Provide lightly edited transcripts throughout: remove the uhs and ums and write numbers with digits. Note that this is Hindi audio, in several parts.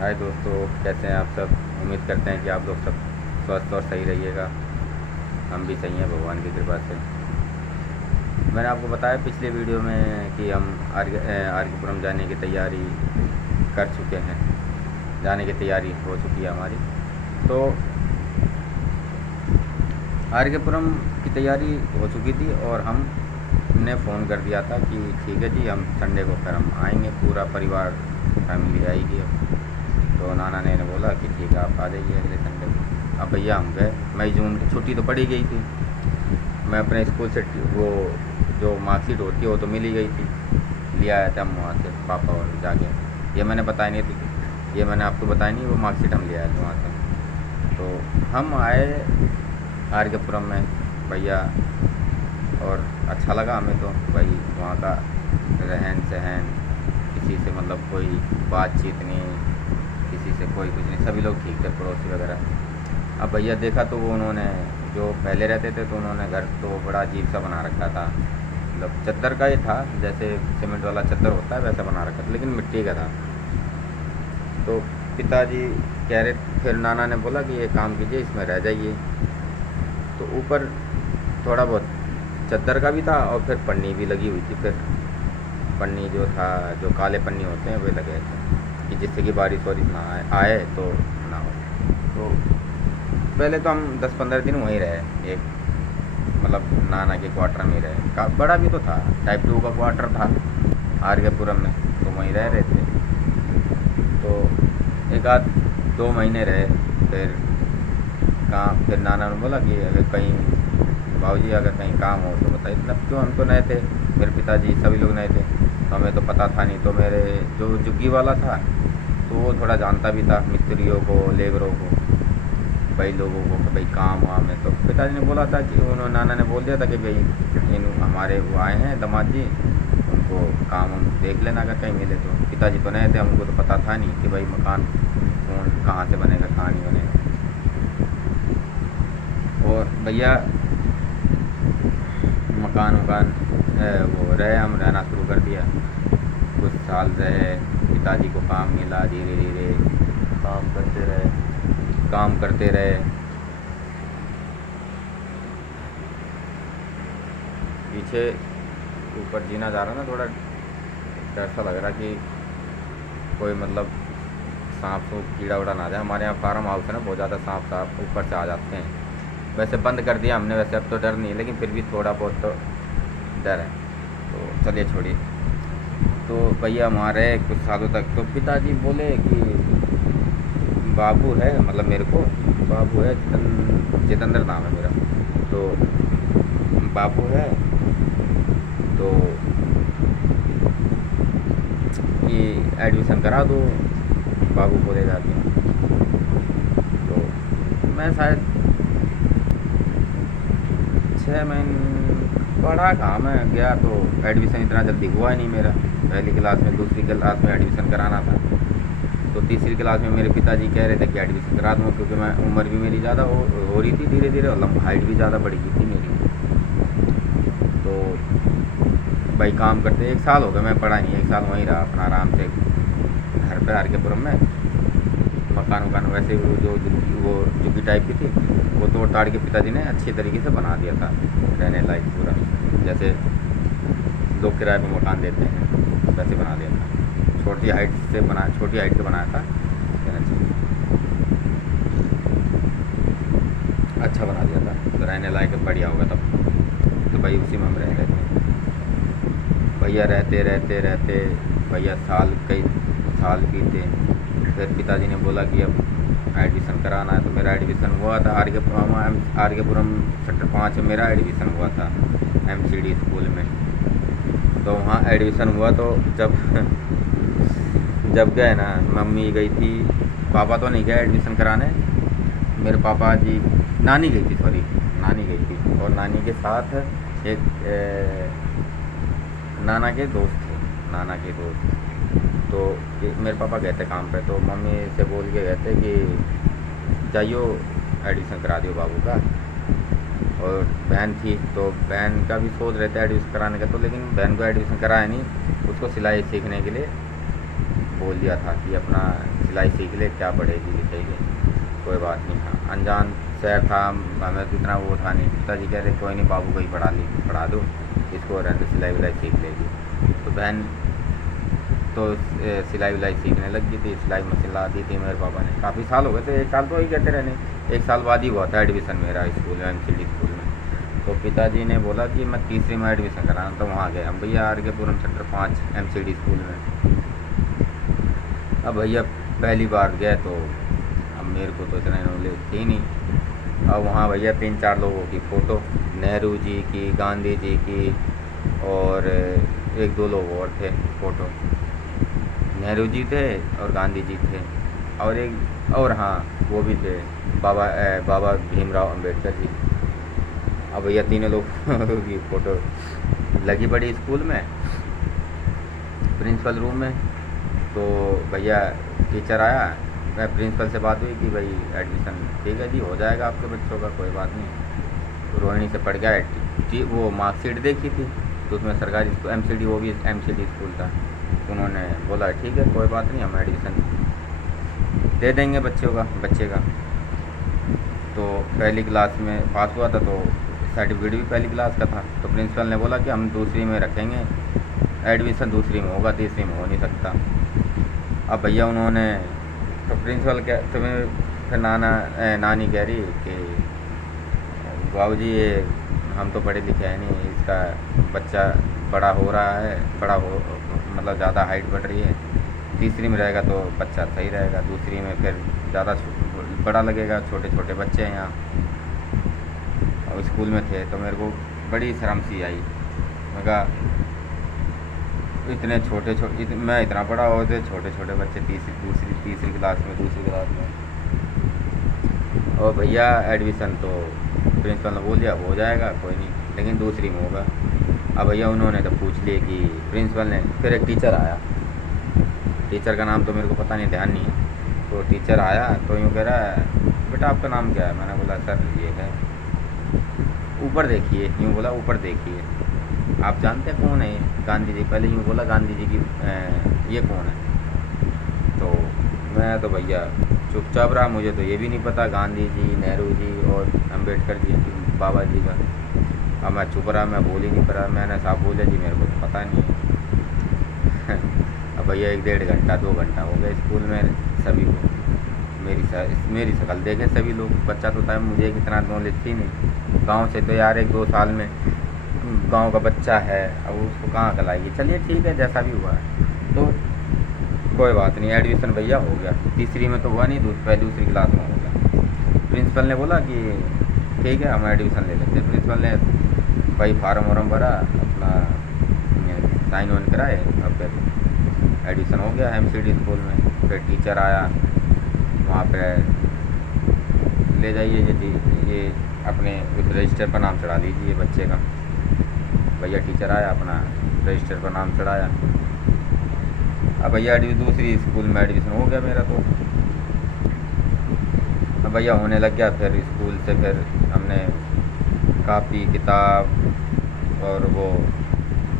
हाय दोस्तों, कैसे हैं आप सब। उम्मीद करते हैं कि आप लोग सब स्वस्थ और सही रहिएगा। हम भी सही हैं भगवान की कृपा से। मैंने आपको बताया पिछले वीडियो में कि हम आर्यपुरम जाने की तैयारी कर चुके हैं। जाने की तैयारी हो चुकी है हमारी। तो आर्यपुरम की तैयारी हो चुकी थी और हमने फ़ोन कर दिया था कि ठीक है जी, हम संडे को फिर हम आएंगे, पूरा परिवार फैमिली आएगी। तो नाना ने बोला कि ठीक है, आप आ जाइए अगले संडे को। अब भैया हम गए। मई जून की छुट्टी तो पड़ी गई थी। मैं अपने स्कूल से वो जो मार्कशीट होती है वो तो मिल ही गई थी। लिया आया था हम वहाँ से, पापा और जाके। ये मैंने बताया नहीं थी, ये मैंने आपको बताया नहीं, वो मार्कशीट हम ले आए थे वहाँ से। तो हम आए आर्यपुरम में भैया, और अच्छा लगा हमें तो भाई। वहाँ का रहन सहन, किसी से मतलब कोई बातचीत नहीं, किसी से कोई कुछ नहीं, सभी लोग ठीक थे, पड़ोसी वगैरह। अब भैया देखा तो वो उन्होंने जो पहले रहते थे तो उन्होंने घर तो बड़ा अजीब सा बना रखा था। मतलब चद्दर का ही था, जैसे सीमेंट वाला चद्दर होता है वैसा बना रखा था, लेकिन मिट्टी का था। तो पिताजी कह रहे, फिर नाना ने बोला कि ये काम कीजिए, इसमें रह जाइए। तो ऊपर थोड़ा बहुत चद्दर का भी था और फिर पन्नी भी लगी हुई थी। फिर पन्नी जो था, जो काले पन्नी होते हैं वे लगे थे कि जिससे कि बारिश वारिश ना आए तो ना हो। तो पहले तो हम 10-15 दिन वहीं रहे, एक मतलब नाना के क्वार्टर में ही रहे। बड़ा भी तो था, टाइप 2 का क्वार्टर था आर्यपुरम में, तो वहीं रह रहे थे। तो एक आध 2 महीने रहे। फिर फिर नाना ने बोला कि अगर कहीं बाबूजी अगर कहीं काम हो तो बताइए। मतलब क्यों, हम तो नए थे, मेरे पिताजी सभी लोग नए थे, तो हमें तो पता था नहीं। तो मेरे जो जुग्गी वाला था तो वो थोड़ा जानता भी था मिस्त्रियों को, लेबरों को, भाई लोगों को कि भाई काम वाम है। तो पिताजी ने बोला था कि उन्होंने, नाना ने बोल दिया था कि भाई इन हमारे वो आए हैं दामाद जी, उनको काम हम देख लेना अगर कहीं मिले तो। पिताजी तो नए थे, हमको तो पता था नहीं कि भाई मकान कौन कहाँ से बनेगा, कहाँ नहीं बनेगा। और भैया मकान वकान वो रहे, हम रहना शुरू कर दिया। कुछ साल रहे, पिताजी को काम मिला, धीरे धीरे काम करते रहे, काम करते रहे। पीछे ऊपर जीना जा रहा ना, थोड़ा डर सा लग रहा कि कोई मतलब सांप सूप कीड़ा उड़ा ना आ जाए। हमारे यहाँ फार्म हाउस है ना, बहुत ज़्यादा सांप साफ ऊपर से आ जाते हैं। वैसे बंद कर दिया हमने, वैसे अब तो डर नहीं है, लेकिन फिर भी थोड़ा बहुत तो डर है। तो चलिए छोड़िए। तो भैया हमारे कुछ सालों तक तो पिताजी बोले कि बाबू है, मतलब मेरे को बाबू है, जितेंद्र नाम है मेरा। तो बाबू है तो कि एडमिशन करा दो, बाबू बोले जाके। तो मैं शायद 6 महीने पढ़ा कहाँ, मैं गया तो एडमिशन इतना जल्दी हुआ ही नहीं मेरा। पहली क्लास में, दूसरी क्लास में एडमिशन कराना था, तो तीसरी क्लास में मेरे पिताजी कह रहे थे कि एडमिशन करा दूँगा, क्योंकि मैं उम्र भी मेरी ज़्यादा हो रही थी धीरे धीरे, और हाइट भी ज़्यादा बढ़ गई थी मेरी। तो भाई काम करते 1 साल हो गया, मैं पढ़ा नहीं, 1 साल वहीं रहा अपना आराम से घर पे आर्यपुरम में। मकान वकान वैसे वो झुग्गी टाइप की थी, वो तोड़ ताड़ के पिताजी ने अच्छी तरीके से बना दिया था, रहने लायक पूरा, जैसे लोग किराए पर मकान देते हैं वैसे बना दिया था। छोटी हाइट से बना, छोटी हाइट से बनाया था, अच्छा बना दिया था, तो रहने लायक बढ़िया होगा तब। तो भाई उसी में हम रह रहे थे। भैया रहते रहते रहते भैया कई साल बीते। फिर पिताजी ने बोला कि अब एडमिशन कराना है, तो मेरा एडमिशन हुआ था आर्यपुरम सेक्टर 5 में मेरा एडमिशन हुआ था MCD स्कूल में। तो वहाँ एडमिशन हुआ, तो जब जब गए ना, मम्मी गई थी, पापा तो नहीं गए एडमिशन कराने। मेरे पापा जी, नानी गई थी, सॉरी, नानी गई थी, और नानी के साथ एक नाना के दोस्त थे, नाना के दोस्त। तो मेरे पापा गए थे काम पे, तो मम्मी से बोल के गए थे कि जाइयो एडमिशन करा दियो बाबू का। और बहन थी, तो बहन का भी सोच रहे थे एडमिशन कराने का, तो लेकिन बहन को एडमिशन कराया नहीं, उसको सिलाई सीखने के लिए बोल दिया था कि अपना सिलाई सीख ले, क्या पढ़ेगी लिखेगी, कोई बात नहीं। हाँ, अनजान शहर था, हमें तो इतना वो था नहीं। पिताजी कह रहे कोई नहीं बाबू को ही पढ़ा दो, इसको रहने दो, सिलाई विलाई सीख लेगी। तो बहन तो सिलाई विलाई सीखने लग गई थी, सिलाई मशीन ला दी थी मेरे पापा ने। काफ़ी साल हो गए थे, 1 साल तो वही कहते रहने, 1 साल बाद ही हुआ था एडमिशन मेरा स्कूल में, MCD स्कूल में। तो पिताजी ने बोला कि मैं तीसरी में एडमिशन कराना, तो वहाँ गए हम भैया आर के पुरम सेक्टर 5 MCD स्कूल में। अब भैया पहली बार गए तो अब मेरे को तो इतना नॉलेज थी नहीं। अब वहाँ भैया 3-4 लोगों की फ़ोटो, नेहरू जी की, गांधी जी की, और 1-2 लोग और थे फ़ोटो। नेहरू जी थे और गांधी जी थे, और एक और हाँ वो भी थे, बाबा भीमराव अम्बेडकर जी। अब भैया तीनों लोग की फ़ोटो लगी पड़ी स्कूल में, प्रिंसिपल रूम में। तो भैया टीचर आया, मैं प्रिंसिपल से बात हुई कि भाई एडमिशन ठीक है जी, हो जाएगा आपके बच्चों का, कोई बात नहीं। तो रोहिणी से पढ़ गया, वो मार्कशीट देखी थी तो उसमें सरकारी स्कूल MCD, वो भी MCD स्कूल था। तो उन्होंने बोला ठीक है कोई बात नहीं, हम एडमिशन दे देंगे बच्चे का। तो पहली क्लास में पास हुआ था, तो सर्टिफिकेट भी पहली क्लास का था। तो प्रिंसिपल ने बोला कि हम दूसरी में रखेंगे, एडमिशन दूसरी में होगा, तीसरी में हो नहीं सकता। अब भैया उन्होंने, तो प्रिंसिपल क्या तुम्हें फिर नानी कह रही कि बाबूजी ये हम तो पढ़े लिखे हैं नहीं, इसका बच्चा बड़ा हो रहा है, मतलब ज़्यादा हाइट बढ़ रही है, तीसरी में रहेगा तो बच्चा सही रहेगा, दूसरी में फिर ज़्यादा बड़ा लगेगा, छोटे छोटे बच्चे हैं यहाँ। और स्कूल में थे तो मेरे को बड़ी शर्म सी आई। मैं कहा इतने मैं इतना बड़ा होते, छोटे छोटे बच्चे तीसरी क्लास में, दूसरी क्लास में। और भैया एडमिशन तो प्रिंसिपल ने बोल दिया हो जाएगा कोई नहीं, लेकिन दूसरी में होगा। अब भैया उन्होंने तो पूछ लिए कि प्रिंसिपल ने, फिर एक टीचर आया, टीचर का नाम तो मेरे को पता नहीं, ध्यान नहीं है। तो टीचर आया तो यूँ कह रहा है बेटा आपका नाम क्या है? मैंने बोला सर ये है। ऊपर देखिए, यूँ बोला ऊपर देखिए, आप जानते हैं कौन है ये? गांधी जी। पहले यूँ बोला गांधी जी की ये कौन है? तो मैं तो भैया चुपचाप रहा, मुझे तो ये भी नहीं पता गांधी जी, नेहरू जी और अम्बेडकर जी, बाबा जी का। अब मैं चुप रहा, मैं बोल ही नहीं पा। मैंने साहब बोले जी मेरे को तो पता नहीं है। अब भैया 1-1.5 घंटा 2 घंटा हो गया स्कूल में, सभी को मेरी शक्ल देखे सभी लोग। बच्चा तो था, मुझे कितना नॉलेज थी नहीं, गांव से तो यार 1-2 साल में गांव का बच्चा है, अब उसको कहाँ अकल। चलिए ठीक है जैसा भी हुआ है, तो कोई बात नहीं, एडमिशन भैया हो गया। तीसरी में तो हुआ नहीं, दूसरी क्लास में हो गया। प्रिंसिपल ने बोला कि ठीक है हम एडमिशन ले लेते। प्रिंसिपल ने भाई फार्म वार्म भरा, अपना साइन वाइन कराए, अब फिर एडमिशन हो गया MCD स्कूल में। फिर टीचर आया, वहाँ पे ले जाइए ये अपने उस रजिस्टर पर नाम चढ़ा लीजिए बच्चे का। भैया टीचर आया, अपना रजिस्टर पर नाम चढ़ाया। अब भैया दूसरी स्कूल में एडमिशन हो गया मेरा। तो अब भैया होने लग गया, फिर स्कूल से फिर हमने कापी किताब, और वो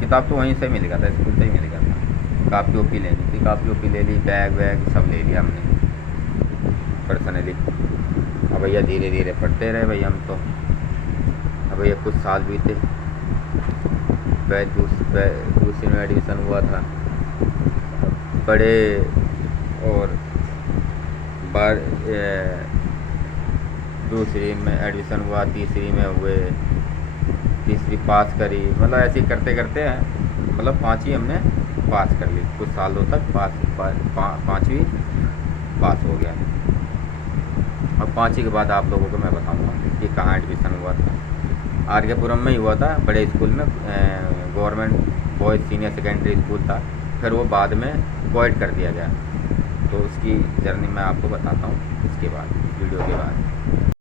किताब तो वहीं से मिल गया था, स्कूल से ही मिल गया था। कापी ओपी लेनी थी, कापी ओपी ले ली, बैग वैग सब ले लिया हमने पर्सनली। अब भैया धीरे धीरे पढ़ते रहे भाई हम तो। अब भैया कुछ साल बीते, दूसरी में एडमिशन हुआ था, बड़े और दूसरी में एडमिशन हुआ, तीसरी में हुए, तीसरी पास करी, मतलब ऐसे ही करते करते हैं, मतलब 5वीं हमने पास कर ली। कुछ सालों तक 5वीं पास हो गया। और 5वीं के बाद आप लोगों को मैं बताऊंगा कि कहाँ एडमिशन हुआ था। आर के पुरम में ही हुआ था, बड़े स्कूल में, government boys senior secondary school था। फिर वो बाद में क्वाइट कर दिया गया। तो उसकी जर्नी मैं आपको बताता हूँ इसके बाद, वीडियो के बाद।